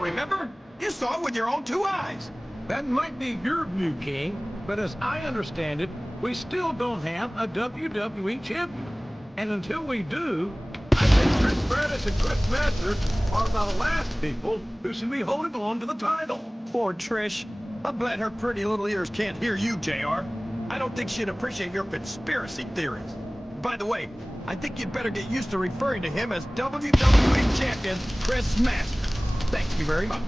Raw, remember? You saw it with your own 2 eyes. That might be your view, King, but as I understand it, we still don't have a WWE Champion. And until we do, I think Trish Stratus and Chris Masters are the last people who should be holding on to the title. Poor Trish. I'm glad her pretty little ears can't hear you, JR. I don't think she'd appreciate your conspiracy theories. By the way, I think you'd better get used to referring to him as WWE Champion Chris Masters. Thank you very much.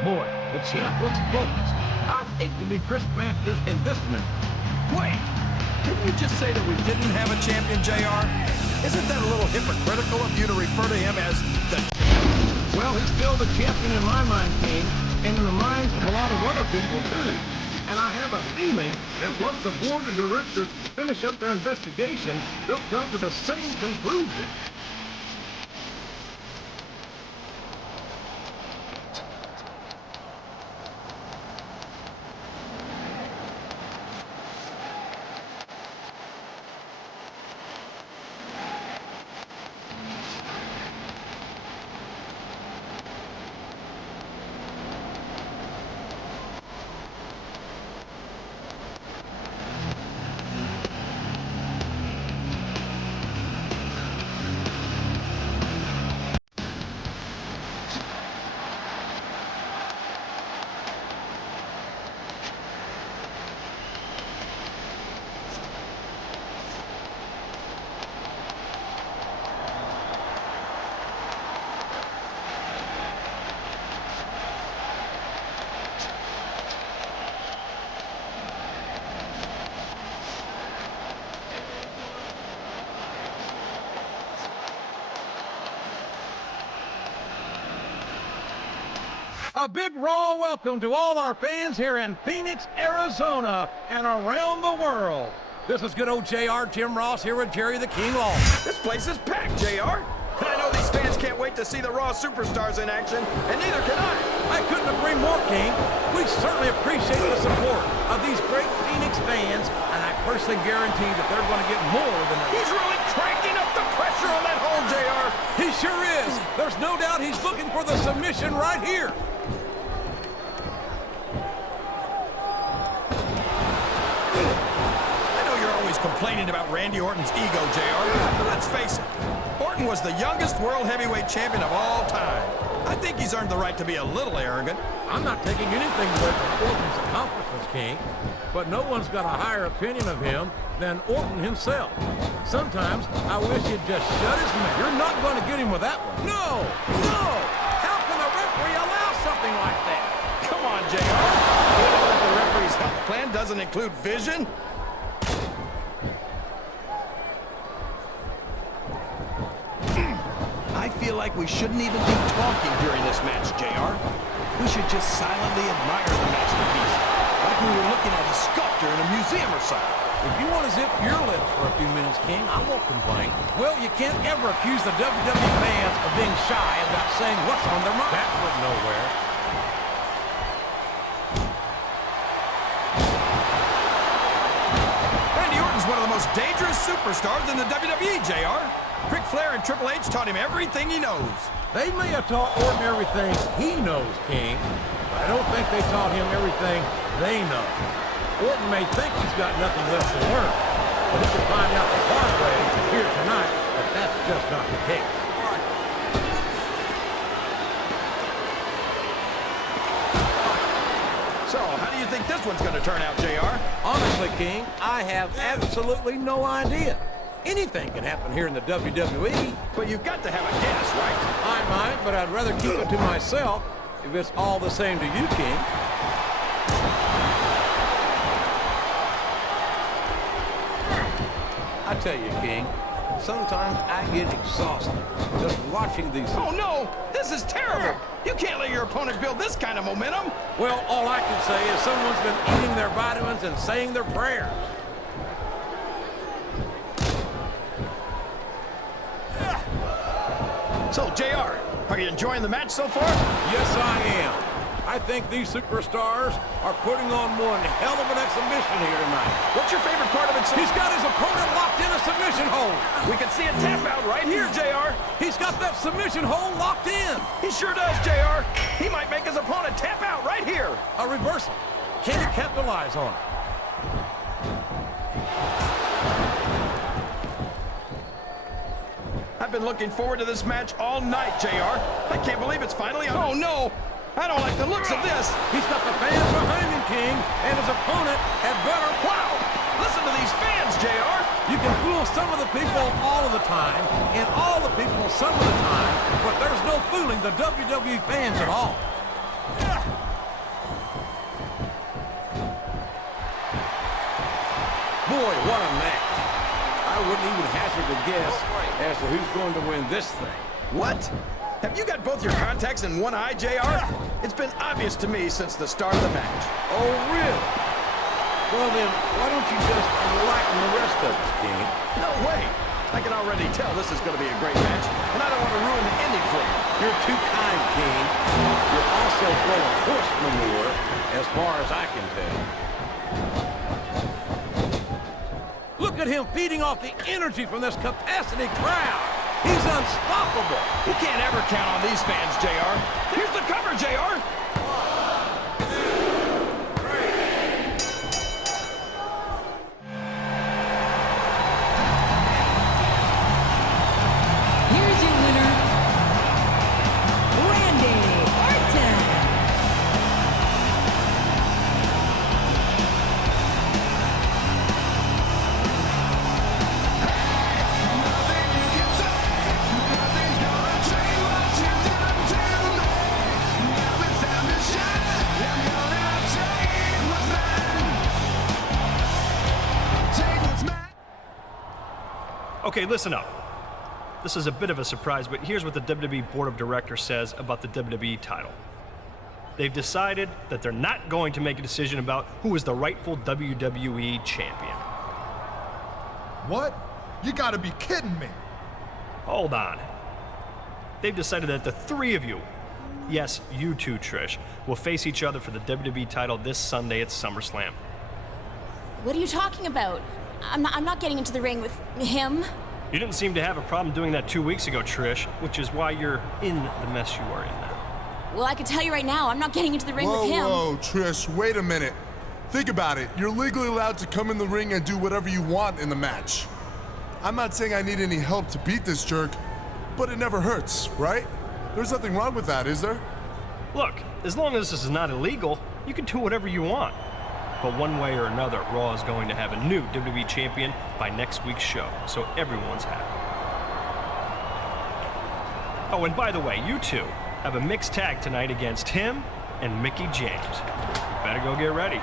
Boy, the champ looks focused. I hate to be Chris Masters in this minute. Wait, didn't you just say that we didn't have a champion, JR? Isn't that a little hypocritical of you to refer to him as the champ? Well, he's still the champion in my mind, King, and in the minds of a lot of other people, too. And I have a feeling that once the board of directors finish up their investigation, they'll come to the same conclusion. A big Raw welcome to all our fans here in Phoenix, Arizona, and around the world. This is good old JR, Jim Ross here with Jerry the King Law. This place is packed, JR. And I know these fans can't wait to see the Raw superstars in action, and neither can I. I couldn't agree more, King. We certainly appreciate the support of these great Phoenix fans, and I personally guarantee that they're going to get more than that. He's really cranking up the pressure on that hole, JR. He sure is. There's no doubt he's looking for the submission right here. Complaining about Randy Orton's ego, JR, but let's face it, Orton was the youngest World Heavyweight Champion of all time. I think he's earned the right to be a little arrogant. I'm not taking anything away from Orton's accomplishments, King, but no one's got a higher opinion of him than Orton himself. Sometimes I wish he'd just shut his mouth. You're not going to get him with that one. No! No! How can a referee allow something like that? Come on, JR. You know that the referee's health plan doesn't include vision? I feel like we shouldn't even be talking during this match, JR. We should just silently admire the masterpiece, like we were looking at a sculpture in a museum or something. If you want to zip your lips for a few minutes, King, I won't complain. Well, you can't ever accuse the WWE fans of being shy about saying what's on their mind. That went nowhere. Randy Orton's one of the most dangerous superstars in the WWE, JR. Ric Flair and Triple H taught him everything he knows. They may have taught Orton everything he knows, King, but I don't think they taught him everything they know. Orton may think he's got nothing left to learn, but he can find out the hard way here tonight that that's just not the case. So, how do you think this one's going to turn out, JR? Honestly, King, I have absolutely no idea. Anything can happen here in the WWE. But you've got to have a guess, right? I might, but I'd rather keep it to myself if it's all the same to you, King. I tell you, King, sometimes I get exhausted just watching these... Oh, no! This is terrible! You can't let your opponent build this kind of momentum! Well, all I can say is someone's been eating their vitamins and saying their prayers. So, JR, are you enjoying the match so far? Yes, I am. I think these superstars are putting on one hell of an exhibition here tonight. What's your favorite part of it? He's got his opponent locked in a submission hold. We can see a tap out right here, JR. He's got that submission hold locked in. He sure does, JR. He might make his opponent tap out right here. A reversal. Can he capitalize on it? I've been looking forward to this match all night, JR. I can't believe it's finally... Oh, no! I don't like the looks of this. He's got the fans behind him, King, and his opponent had better... Wow! Listen to these fans, JR. You can fool some of the people all of the time, and all the people some of the time, but there's no fooling the WWE fans at all. Boy, what a match. I wouldn't even hazard a guess as to who's going to win this thing. What? Have you got both your contacts in one eye, JR? It's been obvious to me since the start of the match. Oh, really? Well, then, why don't you just enlighten the rest of us, King? No way! I can already tell this is going to be a great match, and I don't want to ruin the ending for you. You're too kind, King. You're also full of horse manure, as far as I can tell. Look at him feeding off the energy from this capacity crowd. He's unstoppable. You can't ever count on these fans, JR. Here's the cover, JR. Here's your winner, Randy Orton. Okay, listen up. This is a bit of a surprise, but here's what the WWE Board of Directors says about the WWE title. They've decided that they're not going to make a decision about who is the rightful WWE Champion. What? You gotta be kidding me. Hold on. They've decided that the three of you, yes, you too, Trish, will face each other for the WWE title this Sunday at SummerSlam. What are you talking about? I'm not getting into the ring with him. You didn't seem to have a problem doing that 2 weeks ago, Trish, which is why you're in the mess you are in now. Well, I can tell you right now, I'm not getting into the ring with him. Whoa, Trish, wait a minute. Think about it. You're legally allowed to come in the ring and do whatever you want in the match. I'm not saying I need any help to beat this jerk, but it never hurts, right? There's nothing wrong with that, is there? Look, as long as this is not illegal, you can do whatever you want. But one way or another, Raw is going to have a new WWE Champion by next week's show, so everyone's happy. Oh, and by the way, you two have a mixed tag tonight against him and Mickie James. You better go get ready.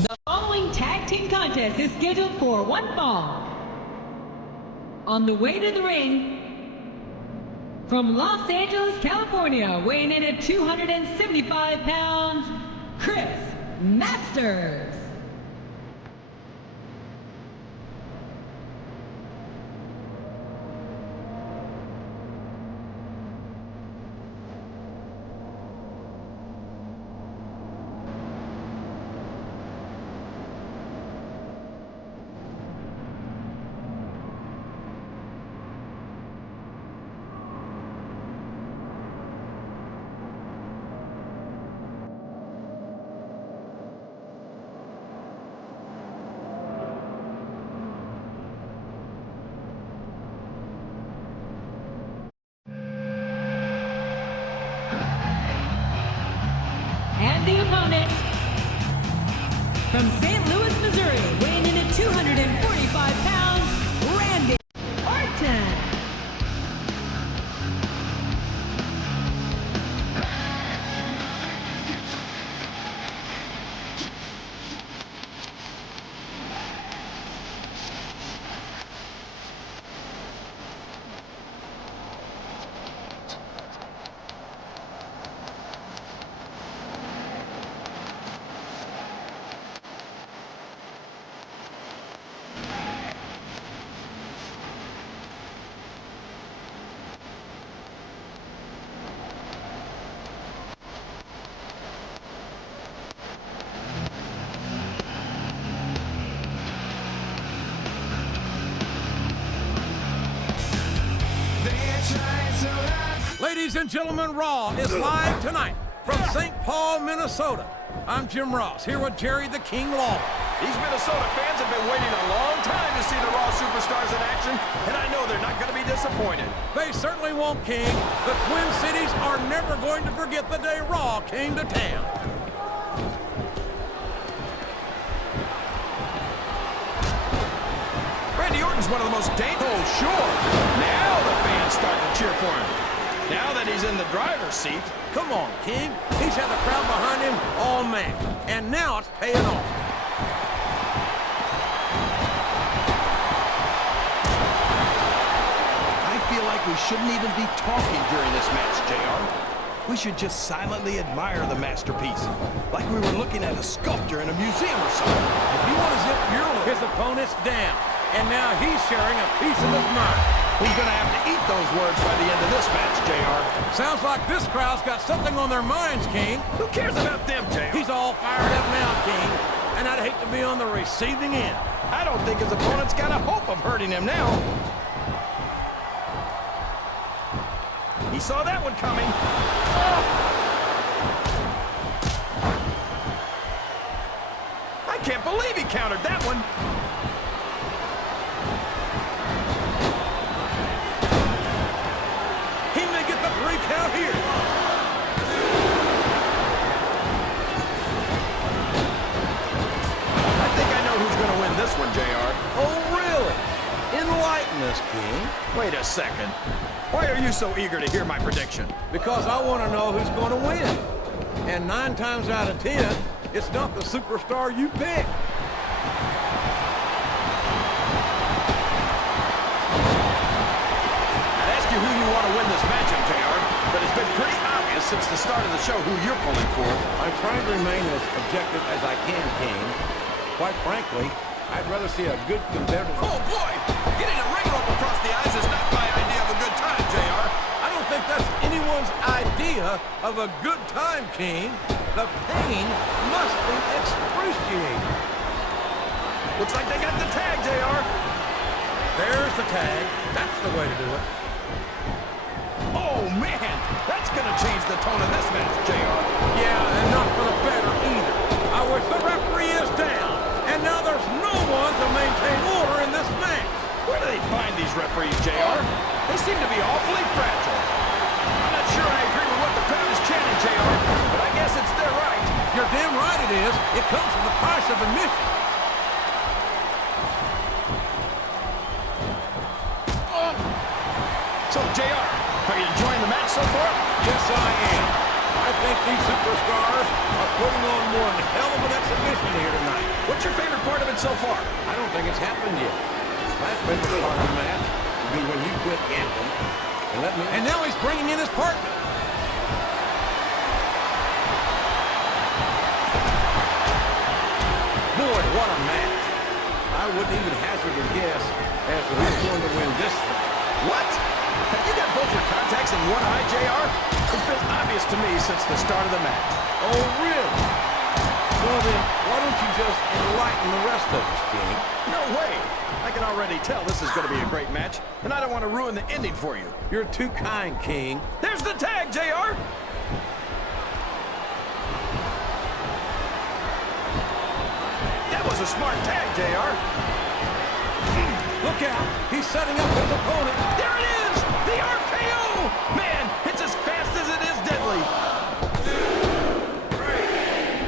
The following tag team contest is scheduled for one fall. On the way to the ring, from Los Angeles, California, weighing in at 275 pounds, Chris Masters. opponent, from St. Louis, Missouri, weighing in at 245 pounds, Randy Orton. Ladies and gentlemen, Raw is live tonight from St. Paul, Minnesota. I'm Jim Ross, here with Jerry the King Lawler. These Minnesota fans have been waiting a long time to see the Raw superstars in action, and I know they're not going to be disappointed. They certainly won't, King. The Twin Cities are never going to forget the day Raw came to town. Randy Orton's one of the most dangerous. Oh, sure. Now the fans start to cheer for him. Now that he's in the driver's seat. Come on, King. He's had the crowd behind him all match, and now it's paying off. I feel like we shouldn't even be talking during this match, JR. We should just silently admire the masterpiece, like we were looking at a sculpture in a museum or something. If you want to zip your look, his opponent's down, and now he's sharing a piece of his mind. He's going to have to eat those words by the end of this match, JR. Sounds like this crowd's got something on their minds, King. Who cares about them, JR? He's all fired up now, King, and I'd hate to be on the receiving end. I don't think his opponent's got a hope of hurting him now. He saw that one coming. Oh. I can't believe he countered that one. He may get the 3 count here. I think I know who's going to win this one, JR. Oh, really? Enlighten us, King. Wait a second. Why are you so eager to hear my prediction? Because I want to know who's going to win. And 9 times out of 10, it's not the superstar you pick. I'd ask you who you want to win this matchup, JR, but it's been pretty obvious since the start of the show who you're pulling for. I'm trying to remain as objective as I can, King. Quite frankly, I'd rather see a good competitive... Oh, boy! Getting a ring rope across the eyes is not my idea of a good time, JR. I don't think that's anyone's idea of a good time, King. The pain must be excruciating. Looks like they got the tag, JR. There's the tag. That's the way to do it. Oh, man! That's gonna change the tone of this match, JR. Yeah, and not for the better either. I wish the referee is down, and now there's no one to maintain order in this match. Where do they find these referees, JR? They seem to be awfully fragile. I'm not sure I agree with what the crowd is chanting, JR, but I guess it's their right. You're damn right it is. It comes with the price of admission. So, JR, are you enjoying the match so far? Yes, I am. I think these superstars are putting on one hell of an exhibition here tonight. What's your favorite part of it so far? I don't think it's happened yet. My favorite part of the match would be when you quit gambling and let me... And now he's bringing in his partner. Boy, what a match. I wouldn't even hazard a guess as to who's going to win this thing. What? Have you got both your contacts in one eye, JR? It's been obvious to me since the start of the match. Oh, really? Well, then, why don't you just enlighten the rest of us, King? No way. I can already tell this is going to be a great match, and I don't want to ruin the ending for you. You're too kind, King. There's the tag, JR! That was a smart tag, JR. Look out! He's setting up his opponent. There it is! The RKO! Man, it's as fast as it is deadly. 2, 3.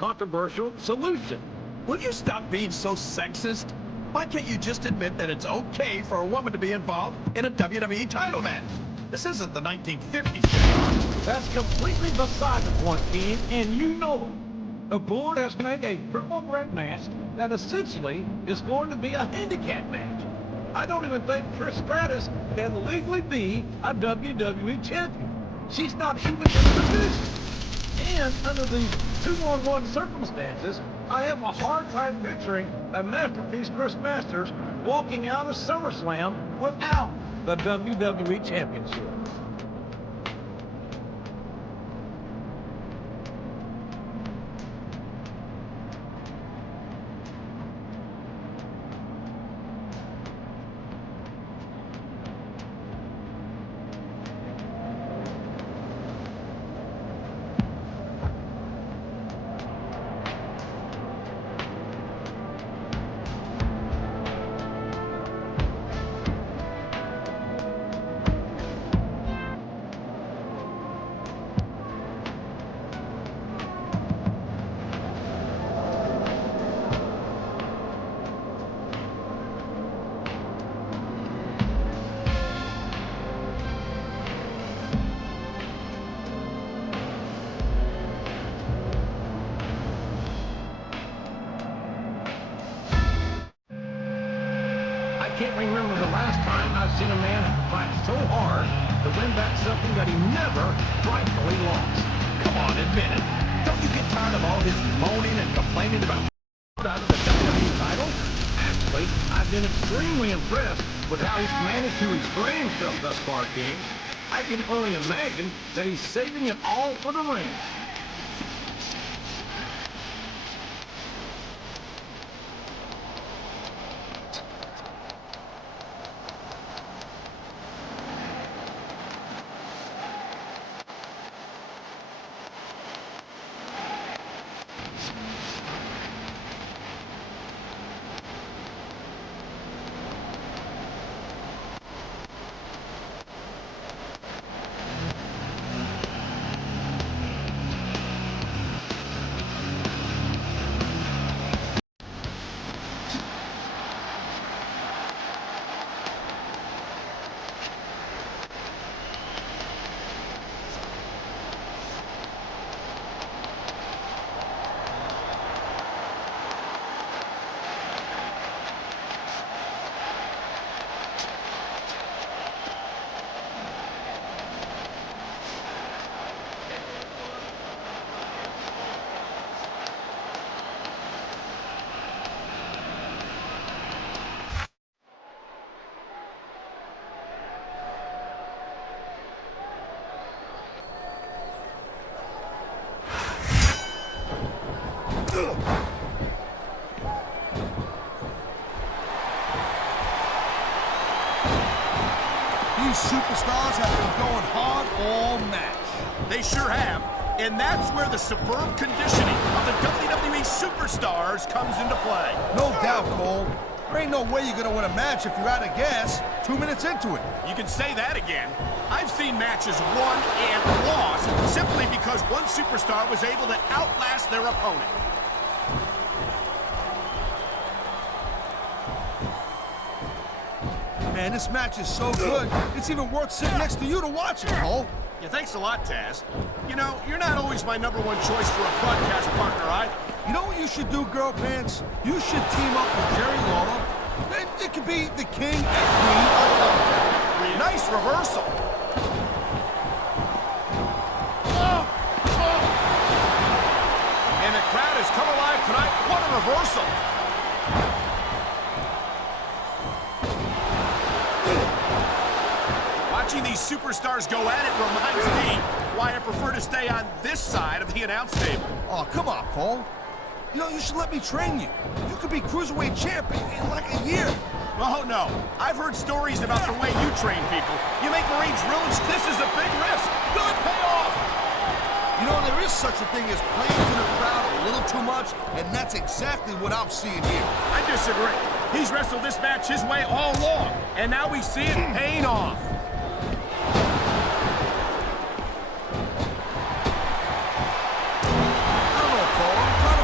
controversial solution. Will you stop being so sexist? Why can't you just admit that it's okay for a woman to be involved in a WWE title match? This isn't the 1950s, JR. That's completely beside the point, King, and you know it. The board has made a triple threat match that essentially is going to be a handicap match. I don't even think Trish Stratus can legally be a WWE Champion. She's not even in the division. And under these 2-on-1 circumstances, I have a hard time picturing a masterpiece Chris Masters walking out of SummerSlam without the WWE Championship. I can't remember the last time I've seen a man fight so hard to win back something that he never rightfully lost. Come on, admit it. Don't you get tired of all his moaning and complaining about out of the WWE title? Actually, I've been extremely impressed with how he's managed to restrain himself thus far, King. I can only imagine that he's saving it all for the ring. These superstars have been going hard all match. They sure have. And that's where the superb conditioning of the WWE superstars comes into play. No doubt, Cole. There ain't no way you're gonna win a match if you're out of gas 2 minutes into it. You can say that again. I've seen matches won and lost simply because one superstar was able to outlast their opponent. Man, this match is so good, it's even worth sitting next to you to watch it, Cole. Yeah, thanks a lot, Taz. You know, you're not always my #1 choice for a broadcast partner either. You know what you should do, Girl Pants? You should team up with Jerry Lawler. It could be the king and queen of commentary. Nice reversal. And the crowd has come alive tonight. What a reversal. Watching these superstars go at it reminds me why I prefer to stay on this side of the announce table. Oh, come on, Cole. You know, you should let me train you. You could be Cruiserweight champion in like a year. Oh, no. I've heard stories about the way you train people. You make Marines ruins. This is a big risk. Will it pay off? You know, there is such a thing as playing to the crowd a little too much, and that's exactly what I'm seeing here. I disagree. He's wrestled this match his way all along, and now we see it paying off. I don't know, Cole. I'm kind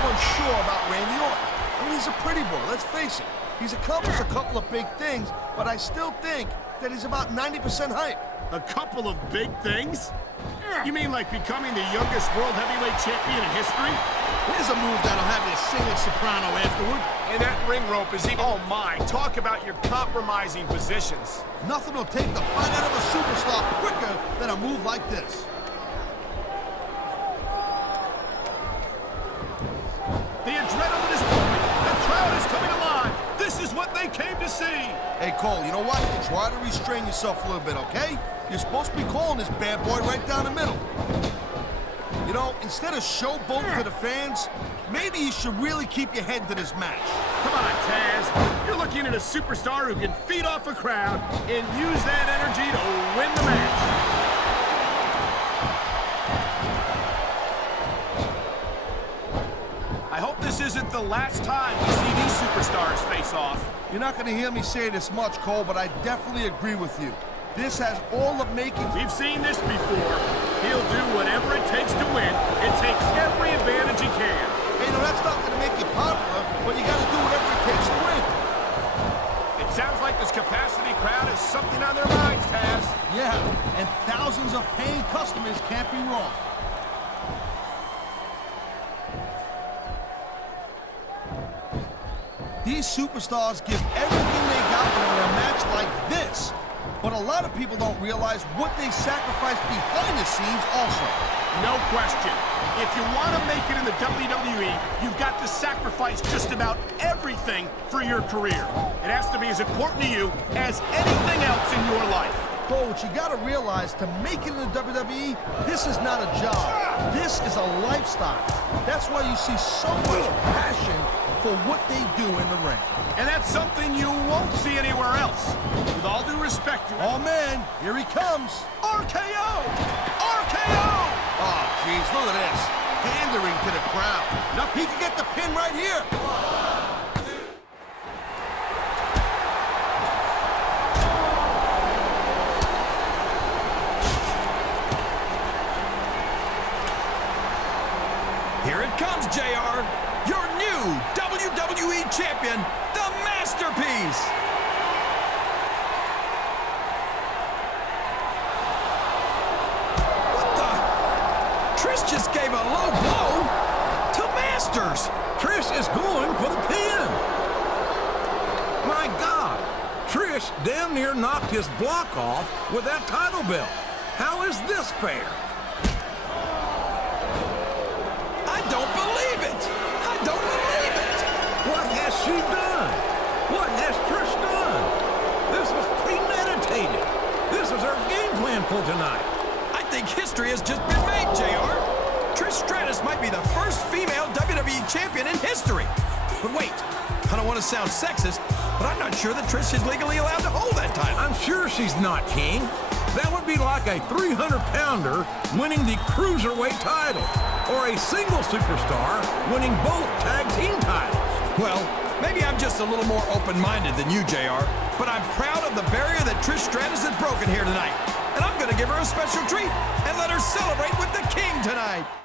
he's a pretty boy, let's face it. He's accomplished a couple of big things, but I still think that he's about 90% hype. A couple of big things? You mean like becoming the youngest world heavyweight champion in history? Here's a move that'll have you singing soprano afterward. And that ring rope is even... Oh my, talk about your compromising positions. Nothing will take the fight out of a superstar quicker than a move like this. The adrenaline is pumping. The crowd is coming alive. This is what they came to see. Hey, Cole, you know what? Try to restrain yourself a little bit, okay? You're supposed to be calling this bad boy right down the middle. You know, instead of showboating to the fans, maybe you should really keep your head to this match. Come on, Taz. You're looking at a superstar who can feed off a crowd and use that energy to win the match. I hope this isn't the last time we see these superstars face off. You're not going to hear me say this much, Cole, but I definitely agree with you. This has all the makings. We've seen this before. He'll do whatever it takes to win and take every advantage he can. Hey, no, that's not going to make you popular, but you got to do whatever it takes to win. It sounds like this capacity crowd has something on their minds, Taz. Yeah, and thousands of paying customers can't be wrong. These superstars give everything they got when they're in a match like this. But a lot of people don't realize what they sacrifice behind the scenes also. No question. If you want to make it in the WWE, you've got to sacrifice just about everything for your career. It has to be as important to you as anything else in your life. But what you got to realize, to make it in the WWE, this is not a job. This is a lifestyle. That's why you see so much passion for what they do in the ring. And that's something you won't see anywhere else. With all due respect, oh man, here he comes. RKO! RKO! Oh, jeez, look at this. Pandering to the crowd. Now, he can get the pin right here. Here it comes, JR. Your new WWE Champion, the Masterpiece. What the? Trish just gave a low blow to Masters. Trish is going for the pin. My God, Trish damn near knocked his block off with that title belt. How is this fair? I don't believe it. I don't believe it. What has she done? What has Trish done? This was premeditated. This is her game plan for tonight. I think history has just been made, JR. Trish Stratus might be the first female WWE Champion in history. But wait, I don't want to sound sexist, but I'm not sure that Trish is legally allowed to hold that title. I'm sure she's not, King. That would be like a 300-pounder winning the Cruiserweight title, or a single superstar winning both tag team titles. Well, maybe I'm just a little more open-minded than you, JR, but I'm proud of the barrier that Trish Stratus has broken here tonight. And I'm going to give her a special treat and let her celebrate with the King tonight.